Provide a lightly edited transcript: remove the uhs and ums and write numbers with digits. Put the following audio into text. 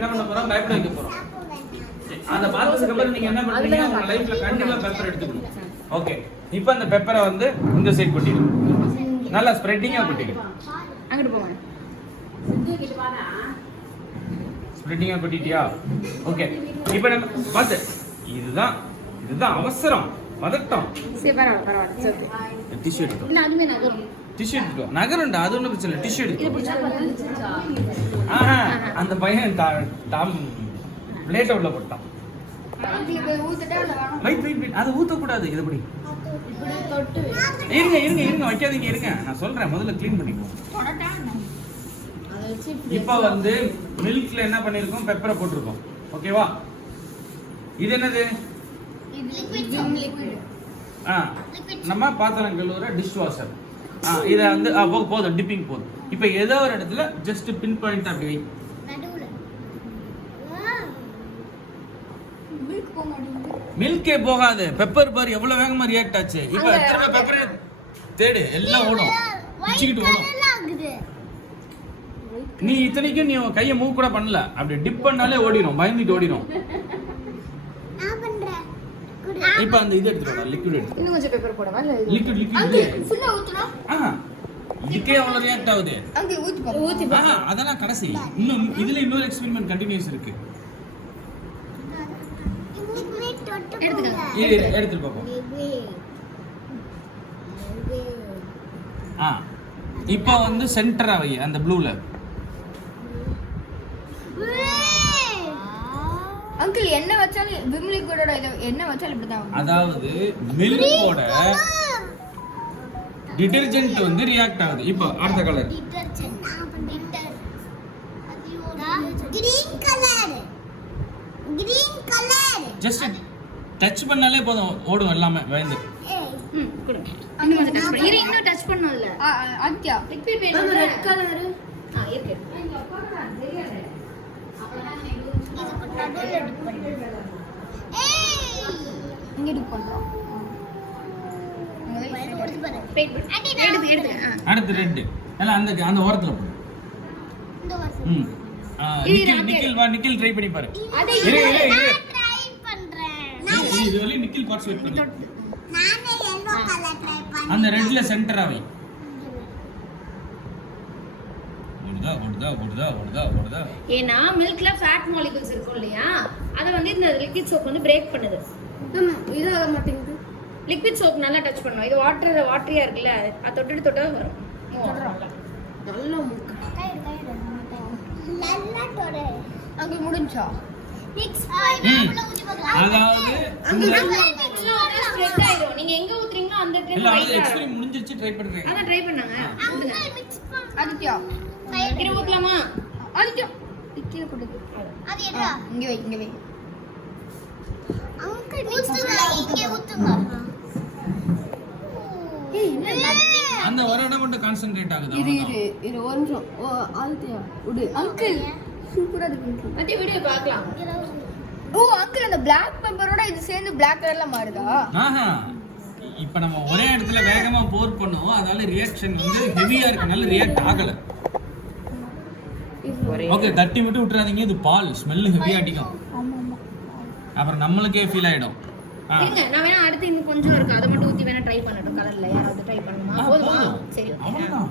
என்ன பண்ண போறோம் பயப்பட வைக்க போறோம் அத பார்த்ததுக்கு அப்புறம் நீங்க என்ன பண்றீங்க உங்க லைஃப்ல கண்டிப்பா பெப்பர் எடுத்துக்கணும் ஓகே இப்போ அந்த பெப்பரை வந்து இந்த சைடு கொட்டிடுங்க நல்லா ஸ்ப்ரெட்டிங்கா கொட்டிடுங்க அங்கிட்டு போங்க ஸ்ப்ரெட்டிங்கா கொட்டிட்டியா ஓகே இப்போ நம்ம பாத்து இதுதான் அவசரம் பதட்டம் சரி பரவாயில்லை சரி டிஷ்யூ எடுத்து இன்னும் அதுமே நகரும் டிஷ்யூ எடுத்து நகரண்டா அது ஒன்றும் பிரச்சனை இல்லை டிஷ்யூ எடுத்து அந்த பையன் டாம் பிளேட்டை உள்ள போட்டான் வெயிட் அது ஊற்றக்கூடாது இது எப்படி இருங்க வைக்காதீங்க இருங்க நான் சொல்றேன் முதல்ல க்ளீன் பண்ணிக்குவோம் இப்போ வந்து மில்க்ல என்ன பண்ணிருக்கோம் பெப்பரை போட்டிருக்கோம் ஓகேவா இது என்னது நம்ம பாத்திரம் கழுவுற டிஷ் வாஷர் இதை வந்து போதும் டிப்பிங் போதும் இப்போ ஏதோ ஒரு இடத்துல ஜஸ்ட் பின் பாயிண்ட் அப்படி மில்கே போகாது பெப்பர் பார் எவ்வளவு வேகமா ரியாக்ட் ஆச்சு இப்போ எத்தனை பெப்பர் தேடு எல்லாம் ஓடும் பிச்சிக்கிட்டு ஓடும் நீ இத்தனைக்கும் நீ கையை மூவ் கூட பண்ணல அப்படி டிப் பண்ணாலே ஓடிடும் பயந்துட்டு ஓடிடும் இப்போ அந்த இது எடுத்துறோம் லிக்விட் எடுத்து இன்னும் கொஞ்சம் பேப்பர் போடவா லிக்விட் ஃபுல்லா ஊத்துனா இதுக்கே அவ்வளவு ரியாக்ட் ஆகுது அங்க ஊத்தி அதெல்லாம் கடைசி இன்னும் இதுல இன்னொரு எக்ஸ்பெரிமென்ட் கண்டினியூஸ் இருக்கு எடுத்துட்டு பாப்போம் இப்போ வந்து சென்டரா வை அந்த ப்ளூல அங்கிள் என்ன வச்சாலும் விம் லிக்விடோட என்ன வச்சாலும் இப்படிதான் அதாவது மில்கோட டிடர்ஜென்ட் வந்து ரியாக்ட் ஆகுது இப்போ அடுத்த colour green colour just touch பண்ணாலே போதும் ஓடும் எல்லாமே பயந்து கொடுங்க இன்னும் கொஞ்சம் டச் பண்ணு இன்னும் டச் பண்ணல ஆத்யா லிக்விட் வேணும் ரெட் கலர் இருக்கு இங்க டிப் பண்றோம் அடுத்து ரெட் எல்லாம் அந்த ஓரத்துல போடு இந்த ஓரம் நிக்கில் ட்ரை பண்ணி பாரு ட்ரை பண்றேன் இது வலி நிக்கில் பார்ட்டிசிபேட் பண்ணு நானே yellow கலர் ட்ரை பண்ணேன் அந்த ரெட்ல சென்டரா வை ஓடுதா ஏனா மில்க்ல ஃபேட் மாலிக்யூல்ஸ் இருக்கும் இல்லையா அத வந்து இந்த லிக்விட் சோப் வந்து பிரேக் பண்ணுது இது ஆக மாட்டேங்குது லிக்விட் சோப் நல்லா டச் பண்ணனும் இது வாட்டரியா இருக்குல அத தொட்டா வரும் நல்லா மூக்க நல்லா தொடு அங்க முடிஞ்சா மிக்ஸ் அதாவது ஸ்ப்ரெட் ஆயிடும் நீங்க எங்க ஊத்துறீங்களோ அந்த இடத்துல இல்ல அது எக்ஸ்பெரிமென்ட் முடிஞ்சிருச்சு ட்ரை பண்றீங்க அத ட்ரை பண்ணாங்க ஆதித்யா இரு ஊத்தலாமா ஆதித்யா கீழ போடுது அது எடா இங்க வை அங்கிள் இங்க ஊத்துங்க அந்த ஒரு இடம் மட்டும் கான்சென்ட்ரேட் ஆகுது இது ஒரு நிமிஷம் ஆதித்யா விடு அங்கிள் சூப்பரா இருக்கு அடி வீடியோ பார்க்கலாம் அங்கிள் அந்த Black பெப்பரோட இது சேர்ந்து Black கலர்ல மாறுதா இப்போ நம்ம ஒரே இடத்துல வேகமா போர் பண்ணுவோம் அதனால ரியாக்ஷன் வந்து ஹெவியா இருக்கனால ரியாக்ட் ஆகல ஓகே தட்டி விட்டுறாதீங்க இது பால் ஸ்மெல் ஹெவியா அடிக்கும் அப்புறம் நம்மளுக்கே ஃபீல் ஆயிடும் இருங்க நான் வேணா அடுத்து இன்னும் கொஞ்சம் இருக்கு அத மட்டும் ஊத்தி வேணா ட்ரை பண்ணட்டும் கலர்ல யாராவது ட்ரை பண்ணுமா போதுமா சரி அவ்வளவுதான்